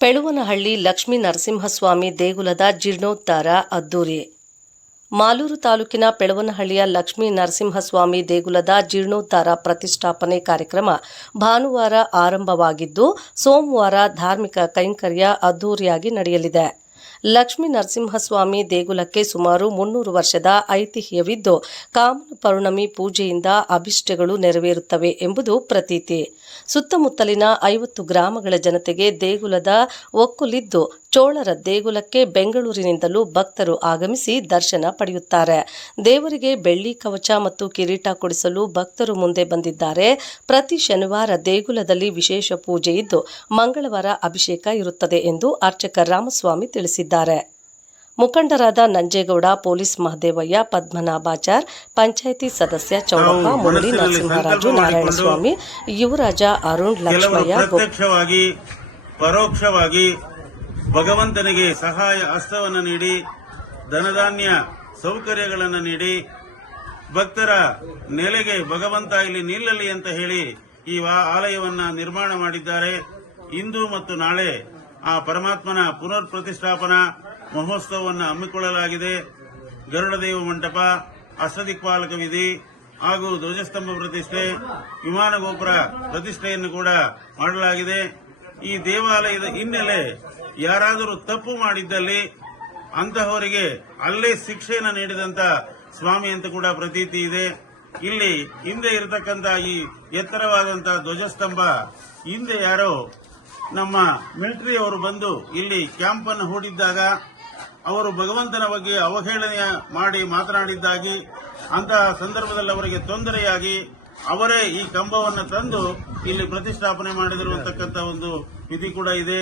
ಪೆಳುವನಹಳ್ಳಿ ಲಕ್ಷ್ಮೀ ನರಸಿಂಹಸ್ವಾಮಿ ದೇಗುಲದ ಜೀರ್ಣೋದ್ಧಾರ ಅದ್ದೂರಿ. ಮಾಲೂರು ತಾಲೂಕಿನ ಪೆಳುವನಹಳ್ಳಿಯ ಲಕ್ಷ್ಮೀ ನರಸಿಂಹಸ್ವಾಮಿ ದೇಗುಲದ ಜೀರ್ಣೋದ್ಧಾರ ಪ್ರತಿಷ್ಠಾಪನೆ ಕಾರ್ಯಕ್ರಮ ಭಾನುವಾರ ಆರಂಭವಾಗಿದ್ದು, ಸೋಮವಾರ ಧಾರ್ಮಿಕ ಕೈಂಕರ್ಯ ಅದ್ದೂರಿಯಾಗಿ ನಡೆಯಲಿದೆ. ಲಕ್ಷ್ಮೀ ನರಸಿಂಹಸ್ವಾಮಿ ದೇಗುಲಕ್ಕೆ ಸುಮಾರು 300 ವರ್ಷದ ಐತಿಹ್ಯವಿದ್ದು, ಕಾಮನ ಪೌರ್ಣಮಿ ಪೂಜೆಯಿಂದ ಅಭಿಷ್ಟಗಳು ನೆರವೇರುತ್ತವೆ ಎಂಬುದು ಪ್ರತೀತಿ. ಸುತ್ತಮುತ್ತಲಿನ 50 ಗ್ರಾಮಗಳ ಜನತೆಗೆ ದೇಗುಲದ ಒಕ್ಕಲಿದ್ದು, ಚೋಳರ ದೇಗುಲಕ್ಕೆ ಬೆಂಗಳೂರಿನಿಂದಲೂ ಭಕ್ತರು ಆಗಮಿಸಿ ದರ್ಶನ ಪಡೆಯುತ್ತಾರೆ. ದೇವರಿಗೆ ಬೆಳ್ಳಿ ಕವಚ ಮತ್ತು ಕಿರೀಟ ಕೊಡಿಸಲು ಭಕ್ತರು ಮುಂದೆ ಬಂದಿದ್ದಾರೆ. ಪ್ರತಿ ಶನಿವಾರ ದೇಗುಲದಲ್ಲಿ ವಿಶೇಷ ಪೂಜೆ ಇದ್ದು, ಮಂಗಳವಾರ ಅಭಿಷೇಕ ಇರುತ್ತದೆ ಎಂದು ಅರ್ಚಕ ರಾಮಸ್ವಾಮಿ ತಿಳಿಸಿದ್ದಾರೆ. ಮುಖಂಡರಾದ ನಂಜೇಗೌಡ, ಪೊಲೀಸ್ ಮಹದೇವಯ್ಯ, ಪದ್ಮನಾಭಾಚಾರ್, ಪಂಚಾಯಿತಿ ಸದಸ್ಯ ಚೌಡಪ್ಪ, ಮುರಳಿ, ನರಸಿಂಹರಾಜು, ನಾರಾಯಣಸ್ವಾಮಿ, ಯುವರಾಜ, ಅರುಣ್, ಲಕ್ಷ್ಮಯ್ಯ ಪ್ರತ್ಯಕ್ಷವಾಗಿ ಪರೋಕ್ಷವಾಗಿ ಭಗವಂತನಿಗೆ ಸಹಾಯ ಹಸ್ತವನ್ನು ನೀಡಿ ಧನಧಾನ್ಯ ಸೌಕರ್ಯಗಳನ್ನು ನೀಡಿ ಭಕ್ತರ ನೆಲೆಗೆ ಭಗವಂತ ಇಲ್ಲಿ ನಿಲ್ಲಲಿ ಅಂತ ಹೇಳಿ ಈ ಆಲಯವನ್ನ ನಿರ್ಮಾಣ ಮಾಡಿದ್ದಾರೆ. ಇಂದು ಮತ್ತು ನಾಳೆ ಆ ಪರಮಾತ್ಮನ ಪುನರ್ ಪ್ರತಿಷ್ಠಾಪನಾ ಮಹೋತ್ಸವವನ್ನು ಹಮ್ಮಿಕೊಳ್ಳಲಾಗಿದೆ. ಗರುಡದೇವ ಮಂಟಪ, ಅಷ್ಟದಿಕ್ಪಾಲಕ ವಿಧಿ ಹಾಗೂ ಧ್ವಜಸ್ತಂಭ ಪ್ರತಿಷ್ಠೆ, ವಿಮಾನ ಗೋಪುರ ಪ್ರತಿಷ್ಠೆಯನ್ನು ಕೂಡ ಮಾಡಲಾಗಿದೆ. ಈ ದೇವಾಲಯದ ಹಿನ್ನೆಲೆ ಯಾರಾದರೂ ತಪ್ಪು ಮಾಡಿದ್ದಲ್ಲಿ ಅಂತಹವರಿಗೆ ಅಲ್ಲೇ ಶಿಕ್ಷೆಯನ್ನು ನೀಡಿದಂತ ಸ್ವಾಮಿ ಅಂತ ಕೂಡ ಪ್ರತೀತಿ ಇದೆ. ಇಲ್ಲಿ ಹಿಂದೆ ಇರತಕ್ಕಂತ ಈ ಎತ್ತರವಾದಂತಹ ಧ್ವಜಸ್ತಂಭ ಹಿಂದೆ ಯಾರೋ ನಮ್ಮ ಮಿಲಿಟರಿಯವರು ಬಂದು ಇಲ್ಲಿ ಕ್ಯಾಂಪ್ ಅನ್ನು ಹೂಡಿದ್ದಾಗ ಅವರು ಭಗವಂತನ ಬಗ್ಗೆ ಅವಹೇಳನ ಮಾಡಿ ಮಾತನಾಡಿದ್ದಾಗಿ, ಅಂತಹ ಸಂದರ್ಭದಲ್ಲಿ ಅವರಿಗೆ ತೊಂದರೆಯಾಗಿ ಅವರೇ ಈ ಕಂಬವನ್ನು ತಂದು ಇಲ್ಲಿ ಪ್ರತಿಷ್ಠಾಪನೆ ಮಾಡಿದಿರುವಂತಕ್ಕಂಥ ಒಂದು ವಿಧಿ ಕೂಡ ಇದೆ.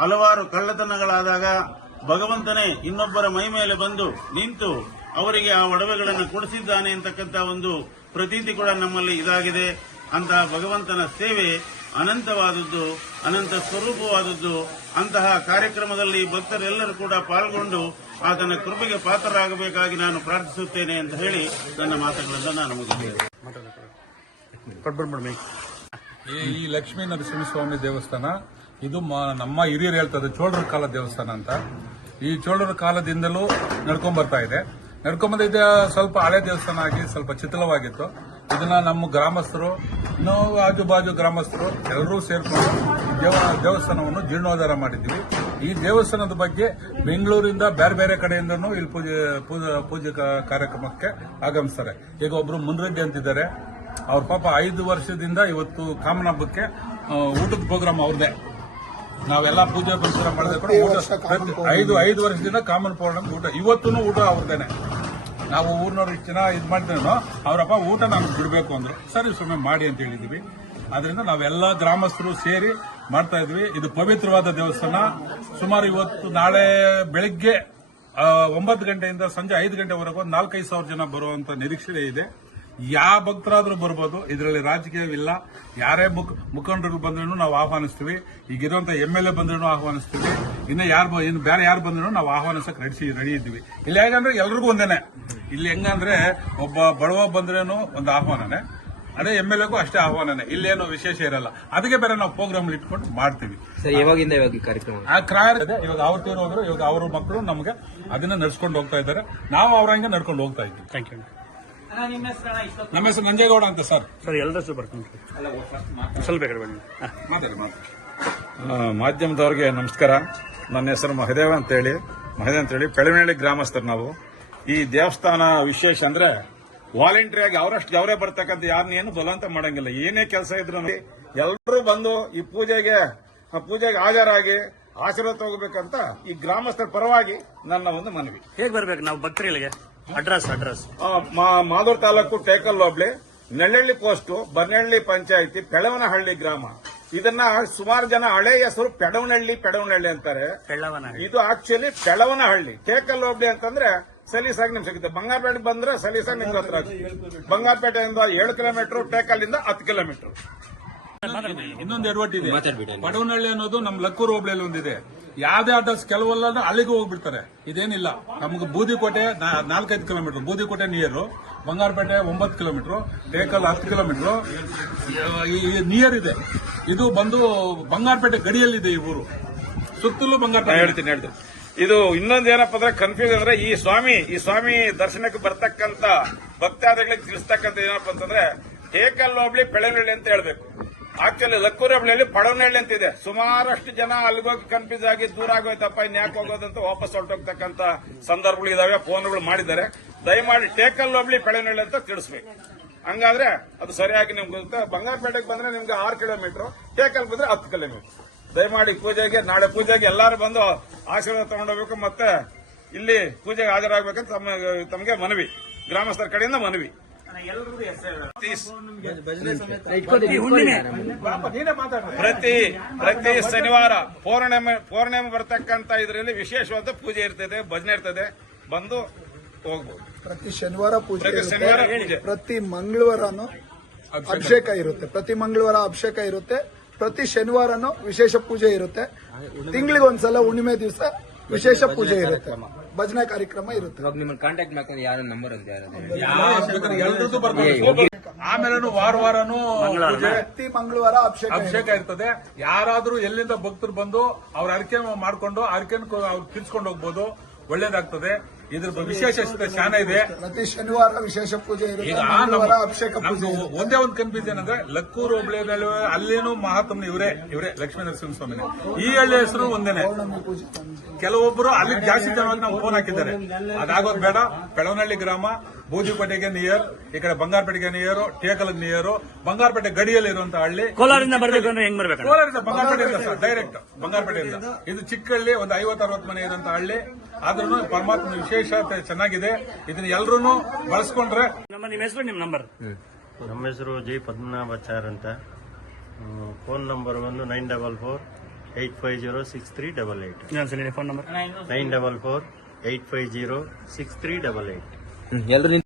ಹಲವಾರು ಕಳ್ಳತನಗಳಾದಾಗ ಭಗವಂತನೇ ಇನ್ನೊಬ್ಬರ ಮೈ ಮೇಲೆ ಬಂದು ನಿಂತು ಅವರಿಗೆ ಆ ಒಡವೆಗಳನ್ನು ಕೊಡಿಸಿದ್ದಾನೆ ಅಂತಕ್ಕಂಥ ಒಂದು ಪ್ರತೀತಿ ಕೂಡ ನಮ್ಮಲ್ಲಿ ಇದಾಗಿದೆ. ಅಂತಹ ಭಗವಂತನ ಸೇವೆ ಅನಂತವಾದದ್ದು, ಅನಂತ ಸ್ವರೂಪವಾದದ್ದು. ಅಂತಹ ಕಾರ್ಯಕ್ರಮದಲ್ಲಿ ಭಕ್ತರೆಲ್ಲರೂ ಕೂಡ ಪಾಲ್ಗೊಂಡು ಆತನ ಕೃಪೆಗೆ ಪಾತ್ರರಾಗಬೇಕಾಗಿ ನಾನು ಪ್ರಾರ್ಥಿಸುತ್ತೇನೆ ಅಂತ ಹೇಳಿ ನನ್ನ ಮಾತುಗಳನ್ನು ನಾನು ಮುಗಿಸ್ತೇನೆ. ಈ ಲಕ್ಷ್ಮೀ ನರಸಿಂಹಸ್ವಾಮಿ ದೇವಸ್ಥಾನ ಇದು ನಮ್ಮ ಹಿರಿಯರು ಹೇಳ್ತಾರೆ ಚೋಳರ ಕಾಲ ದೇವಸ್ಥಾನ ಅಂತ. ಈ ಚೋಳರ ಕಾಲದಿಂದಲೂ ನಡ್ಕೊಂಡ್ ಬರ್ತಾ ಇದೆ. ನಡ್ಕೊಂಬಂದಿದ್ದ ಸ್ವಲ್ಪ ಹಳೆ ದೇವಸ್ಥಾನ ಆಗಿ ಸ್ವಲ್ಪ ಚಿಥಲವಾಗಿತ್ತು. ಇದನ್ನ ನಮ್ಮ ಗ್ರಾಮಸ್ಥರು, ಇನ್ನೂ ಆಜುಬಾಜು ಗ್ರಾಮಸ್ಥರು ಎಲ್ಲರೂ ಸೇರ್ಕೊಂಡು ದೇವಸ್ಥಾನವನ್ನು ಜೀರ್ಣೋದ್ಧಾರ ಮಾಡಿದ್ವಿ. ಈ ದೇವಸ್ಥಾನದ ಬಗ್ಗೆ ಬೆಂಗಳೂರಿಂದ ಬೇರೆ ಬೇರೆ ಕಡೆಯಿಂದನೂ ಇಲ್ಲಿ ಪೂಜೆ ಕಾರ್ಯಕ್ರಮಕ್ಕೆ ಆಗಮಿಸ್ತಾರೆ. ಈಗ ಒಬ್ರು ಮುನ್ರೆಡ್ಡಿ ಅಂತಿದ್ದಾರೆ. ಅವ್ರ ಪಾಪ 5 ವರ್ಷದಿಂದ ಇವತ್ತು ಕಾಮನ ಹಬ್ಬಕ್ಕೆ ಊಟದ ಪ್ರೋಗ್ರಾಮ್ ಅವ್ರದೇ. ನಾವೆಲ್ಲ ಪೂಜೆ ಪುನಸ್ಕಾರ ಮಾಡಿದ್ರೆ ಕೂಡ ಐದು ವರ್ಷದಿಂದ ಕಾಮನ್ ಪ್ರೋಗ್ರಾಮ್ ಊಟ, ಇವತ್ತೂ ಊಟ ಅವ್ರದೇನೆ. ನಾವು ಊರಿನವ್ರು ಇಷ್ಟು ಜನ ಇದು ಮಾಡಿದ್ರೇನು ಅವರಪ್ಪ ಊಟ ನಾನು ಬಿಡಬೇಕು ಅಂದ್ರು. ಸರಿ ಸುಮ್ಮನೆ ಮಾಡಿ ಅಂತ ಹೇಳಿದ್ವಿ. ಆದ್ರಿಂದ ನಾವೆಲ್ಲ ಗ್ರಾಮಸ್ಥರು ಸೇರಿ ಮಾಡ್ತಾ ಇದ್ವಿ. ಇದು ಪವಿತ್ರವಾದ ದೇವಸ್ಥಾನ. ಸುಮಾರು ಇವತ್ತು ನಾಳೆ ಬೆಳಿಗ್ಗೆ 9 ಗಂಟೆಯಿಂದ ಸಂಜೆ 5 ಗಂಟೆವರೆಗೂ 4-5 ಸಾವಿರ ಜನ ಬರುವಂತ ನಿರೀಕ್ಷೆ ಇದೆ. ಯಾವ ಭಕ್ತರಾದ್ರೂ ಬರ್ಬೋದು. ಇದರಲ್ಲಿ ರಾಜಕೀಯವಿಲ್ಲ. ಯಾರೇ ಮುಖಂಡರು ಬಂದ್ರೂ ನಾವು ಆಹ್ವಾನಿಸ್ತೀವಿ. ಈಗಿರುವಂತ MLA ಬಂದ್ರೂ ಆಹ್ವಾನಿಸ್ತೀವಿ. ಇನ್ನು ಬೇರೆ ಯಾರು ಬಂದ್ರೂ ನಾವು ಆಹ್ವಾನಿಸಕ್ಕೆ ರೆಡಿ ಇದ್ದೀವಿ. ಇಲ್ಲಿ ಹೇಗಂದ್ರೆ ಎಲ್ರಿಗೂ ಒಂದೇನೆ. ಇಲ್ಲಿ ಹೆಂಗಂದ್ರೆ ಒಬ್ಬ ಬಡವ ಬಂದ್ರೇನು ಒಂದು ಆಹ್ವಾನನೇ, ಅದೇ MLAಗೂ ಅಷ್ಟೇ ಆಹ್ವಾನನೇ. ಇಲ್ಲೇನು ವಿಶೇಷ ಇರಲ್ಲ. ಅದಕ್ಕೆ ಬೇರೆ ನಾವು ಪ್ರೋಗ್ರಾಮ್ ಇಟ್ಕೊಂಡು ಮಾಡ್ತೀವಿ. ಇವಾಗ ಅವ್ರ ತೀರು ಹೋದ್ರು, ಇವಾಗ ಅವ್ರ ಮಕ್ಕಳು ನಮಗೆ ಅದನ್ನ ನಡ್ಸ್ಕೊಂಡು ಹೋಗ್ತಾ ಇದ್ದಾರೆ. ನಾವು ಅವ್ರ ಹಂಗೆ ನಡ್ಕೊಂಡು ಹೋಗ್ತಾ ಇದ್ದೀವಿ. Thank you. ನಮ್ಮ ಹೆಸರು ನಂಜೇಗೌಡ ಅಂತ ಸರ್. ಎಲ್ಲರೂ ಬರ್ತೀನಿ ಸ್ವಲ್ಪ ಮಾಧ್ಯಮದವ್ರಿಗೆ ನಮಸ್ಕಾರ. ನನ್ನ ಹೆಸರು ಮಹದೇವ ಅಂತೇಳಿ ಪೆಳುವನಹಳ್ಳಿ ಗ್ರಾಮಸ್ಥರು ನಾವು. ಈ ದೇವಸ್ಥಾನ ವಿಶೇಷ ಅಂದ್ರೆ ವಾಲಂಟ್ರಿಯಾಗಿ ಅವರಷ್ಟು ಅವರೇ ಬರ್ತಕ್ಕಂಥ ಯಾರನ್ನೇನು ಬಲವಂತ ಮಾಡಂಗಿಲ್ಲ. ಏನೇ ಕೆಲಸ ಇದ್ರು ಎಲ್ಲರೂ ಬಂದು ಈ ಪೂಜೆಗೆ ಹಾಜರಾಗಿ ಆಶೀರ್ವಾದ ತಗೋಬೇಕಂತ ಈ ಗ್ರಾಮಸ್ಥರ ಪರವಾಗಿ ನನ್ನ ಒಂದು ಮನವಿ. ಹೇಗೆ ಬರ್ಬೇಕು ನಾವು ಭಕ್ತರಿಗೆ? ಅಡ್ರೆಸ್ ಮಾಲೂರು ತಾಲೂಕು ಟೇಕಲ್ ಹೋಬಳಿ, ನೆಳ್ಳಹಳ್ಳಿ ಪೋಸ್ಟ್, ಬನ್ನಹಳ್ಳಿ ಪಂಚಾಯಿತಿ, ಪೆಳವನಹಳ್ಳಿ ಗ್ರಾಮ. ಇದನ್ನ ಸುಮಾರು ಜನ ಹಳೆ ಹೆಸರು ಪೆಡವನಹಳ್ಳಿ ಅಂತಾರೆ. ಇದು ಆಕ್ಚುಲಿ ಪೆಳವನಹಳ್ಳಿ. ಟೇಕಲ್ ಹೋಬಳಿ ಅಂತಂದ್ರೆ ಸಲೀಸಾಗಿ ನಿಮ್ಗೆ ಸಿಗುತ್ತೆ. ಬಂಗಾರಪೇಟೆ ಬಂದ್ರೆ ಸಲೀಸಾಗಿ ನಿಮ್ಗೆ ಹತ್ರ ಆಗುತ್ತೆ. ಬಂಗಾರಪೇಟೆಯಿಂದ 7 ಕಿಲೋಮೀಟರ್, ಟೇಕಲ್ಲಿಂದ 10 ಕಿಲೋಮೀಟರ್. ಇನ್ನೊಂದು ಎಡವಟ್ಟು ಇದೆ. ಪಡವನಹಳ್ಳಿ ಅನ್ನೋದು ನಮ್ಮ ಲಕ್ಕೂರು ಹೋಬಳಿಯಲ್ಲಿ ಒಂದಿದೆ. ಯಾವ್ದೇ ಅಡ್ರೆಸ್ ಕೆಲವೆಲ್ಲ ಅಲ್ಲಿಗೆ ಹೋಗ್ಬಿಡ್ತಾರೆ. ಇದೇನಿಲ್ಲ. ನಮ್ಗೆ Budikote 4-5 kilometre, Budikote near, Bangarapete 9 kilometre, Tekal 10 kilometre near ಇದೆ. ಇದು ಬಂದು ಬಂಗಾರಪೇಟೆ ಗಡಿಯಲ್ಲಿದೆ ಈ ಊರು. ಸುತ್ತಲೂ ಬಂಗಾರ ನಾನು ಹೇಳ್ತೀನಿ ಇದು ಇನ್ನೊಂದು ಏನಪ್ಪ ಅಂದ್ರೆ ಕನ್ಫ್ಯೂಸ್ ಅಂದ್ರೆ ಈ ಸ್ವಾಮಿ ದರ್ಶನಕ್ಕೆ ಬರ್ತಕ್ಕಂತ ಭಕ್ತಾದಿಗಳಿಗೆ ತಿಳಿಸ್ತಕ್ಕಂಥ ಏನಪ್ಪ ಅಂತಂದ್ರೆ ಟೇಕಲ್ ಹೋಬ್ಳಿ ಪೆಳನಹಳ್ಳಿ ಅಂತ ಹೇಳ್ಬೇಕು. ಆಕ್ಚುಲಿ ಲಕ್ಕೂರು ಹೋಬ್ಳಿಯಲ್ಲಿ ಪಡವನಹಳ್ಳಿ ಅಂತ ಇದೆ. ಸುಮಾರಷ್ಟು ಜನ ಅಲ್ಲಿಗೋಗಿ ಕನ್ಫ್ಯೂಸ್ ಆಗಿ ದೂರ ಆಗೋಯ್ತಪ್ಪ ಇನ್ಯಾಕೆ ಹೋಗೋದಂತ ವಾಪಸ್ ಹೊರಟೋಗ್ತಕ್ಕಂತ ಸಂದರ್ಭಗಳು ಇದಾವೆ, ಫೋನ್ಗಳು ಮಾಡಿದ್ದಾರೆ. ದಯಮಾಡಿ ಟೇಕಲ್ ಹೋಬ್ಳಿ ಪೆಳನಹಳ್ಳಿ ಅಂತ ತಿಳಿಸ್ಬೇಕು. ಹಂಗಾದ್ರೆ ಅದು ಸರಿಯಾಗಿ ನಿಮ್ಗೆ ಗೊತ್ತೆ. ಬಂಗಾರಪೇಟೆಗೆ ಬಂದ್ರೆ ನಿಮ್ಗೆ 6 ಕಿಲೋಮೀಟರ್, ಟೇಕಲ್ ಬಂದ್ರೆ 10 ಕಿಲೋಮೀಟರ್. ದಯಮಾಡಿ ನಾಳೆ ಪೂಜೆಗೆ ಎಲ್ಲರೂ ಬಂದು ಆಶೀರ್ವಾದ ತಗೊಂಡೋಗ್ಬೇಕು. ಮತ್ತೆ ಇಲ್ಲಿ ಪೂಜೆಗೆ ಹಾಜರಾಗಬೇಕಂತ ತಮಗೆ ಮನವಿ, ಗ್ರಾಮಸ್ಥರ ಕಡೆಯಿಂದ ಮನವಿ. ಪ್ರತಿ ಶನಿವಾರ ಪೌರ್ಣಿಮೆ ಬರ್ತಕ್ಕಂತ ಇದರಲ್ಲಿ ವಿಶೇಷವಾದ ಪೂಜೆ ಇರ್ತದೆ, ಭಜನೆ ಇರ್ತದೆ, ಬಂದು ಹೋಗ್ಬೋದು. ಪ್ರತಿ ಶನಿವಾರ ಪೂಜೆ ಪ್ರತಿ ಇರುತ್ತೆ. ಶನಿವಾರ ಪೂಜೆ. ಪ್ರತಿ ಮಂಗಳವಾರನೂ ಅಭಿಷೇಕ ಇರುತ್ತೆ. ಪ್ರತಿ ಮಂಗಳವಾರ ಅಭಿಷೇಕ ಇರುತ್ತೆ. ಪ್ರತಿ ಶನಿವಾರನೂ ವಿಶೇಷ ಪೂಜೆ ಇರುತ್ತೆ. ತಿಂಗಳಿಗೆ ಒಂದ್ಸಲ ಹುಣ್ಣಿಮೆ ದಿವಸ ವಿಶೇಷ ಪೂಜೆ ಇರುತ್ತೆ, ಭಜನೆ ಕಾರ್ಯಕ್ರಮ ಇರುತ್ತೆ. ಇವಾಗ ನಿಮ್ಮನ್ನ ಕಾಂಟ್ಯಾಕ್ಟ್ ಮಾಡ್ಕೊಂಡು ಯಾರ ನಂಬರ್ ಅಂತ ಎಲ್ರದ್ದು ಬರ್ಬೋದು. ಆಮೇಲೆ ವಾರನೂ ಪೂಜೆ, ಪ್ರತಿ ಮಂಗಳವಾರ ಅಭಿಷೇಕ ಇರ್ತದೆ. ಯಾರಾದ್ರೂ ಎಲ್ಲಿಂದ ಭಕ್ತರು ಬಂದು ಅವ್ರ ಅರ್ಕೆ ಮಾಡ್ಕೊಂಡು ಅರ್ಕೆನ್ ಅವ್ರು ತೀರ್ಸ್ಕೊಂಡು ಹೋಗ್ಬೋದು, ಒಳ್ಳೇದಾಗ್ತದೆ. ಇದ್ರ ವಿಶೇಷತೆ ಶಾನ ಇದೆ. ಪ್ರತಿ ಶನಿವಾರ ವಿಶೇಷ ಪೂಜೆ ಇರುತ್ತೆ. ಈಗ ಮಂಗಳವಾರ ಅಭಿಷೇಕ ಪೂಜೆ ನಮ್ದು ಇರುತ್ತೆ. ಒಂದೇ ಒಂದು ಕನ್ಫ್ಯೂಷನ್ ಅಂದ್ರೆ ಲಕ್ಕೂರು ಹೋಬಳಿಯಲ್ಲಿ ಅಲ್ಲೇನು ಮಹಾತ್ಮನ ಇವರೇ ಲಕ್ಷ್ಮೀ ನರಸಿಂಹ ಸ್ವಾಮಿನೇ. ಈ ಹಳ್ಳಿ ಹೆಸರು ಒಂದೇನೆ. ಪೌರ್ಣಮಿ ಪೂಜೆ ಕೆಲವೊಬ್ಬರು ಅಲ್ಲಿ ಜಾಸ್ತಿ ಜನವಾಗಿ ನಾವು ಫೋನ್ ಹಾಕಿದ್ದಾರೆ. ಅದಾಗೋದು ಬೇಡ. ಪೆಳವನಹಳ್ಳಿ ಗ್ರಾಮ ಬೂದಿಪೇಟೆಗೆ ನಿಯರ್, ಈ ಕಡೆ ಬಂಗಾರಪೇಟೆಗೆ ನಿಯರು, ಟೇಕಲ್ ನಿಯರು, ಬಂಗಾರಪೇಟೆ ಗಡಿಯಲ್ಲಿ ಇರುವಂತಹ ಹಳ್ಳಿ. ಕೋಲಾರಿಂದ ಬರ್ಬೇಕು ಅಂದ್ರೆ ಹೆಂಗ್ ಬರ್ಬೇಕು? ಕೋಲಾರಿಂದ ಬಂಗಾರಪೇಟೆಯಿಂದ ಸರ್, ಡೈರೆಕ್ಟ್ ಬಂಗಾರಪೇಟೆಯಿಂದ. ಇದು ಚಿಕ್ಕ ಹಳ್ಳಿ, ಒಂದು 50-60 ಮನೆ ಇರುವಂತಹ ಹಳ್ಳಿ. ಆದ್ರೂ ಪರಮಾತ್ಮನ ವಿಶೇಷತೆ ಚೆನ್ನಾಗಿದೆ. ಇದನ್ನ ಎಲ್ಲರೂ ಬಳಸ್ಕೊಂಡ್ರೆ. ನಿಮ್ಮ ಹೆಸರು, ನಿಮ್ಮ ನಂಬರ್? ನಮ್ಮ ಹೆಸರು ಜಿ ಪದ್ಮನಾಭಾಚಾರ್ ಅಂತ. Phone number 9448506388. ಇನ್ನೊಂದ್ಸಲಿ ಫೋನ್ ನಂಬರ್. 9448506388. ಎಲ್ಲರೂ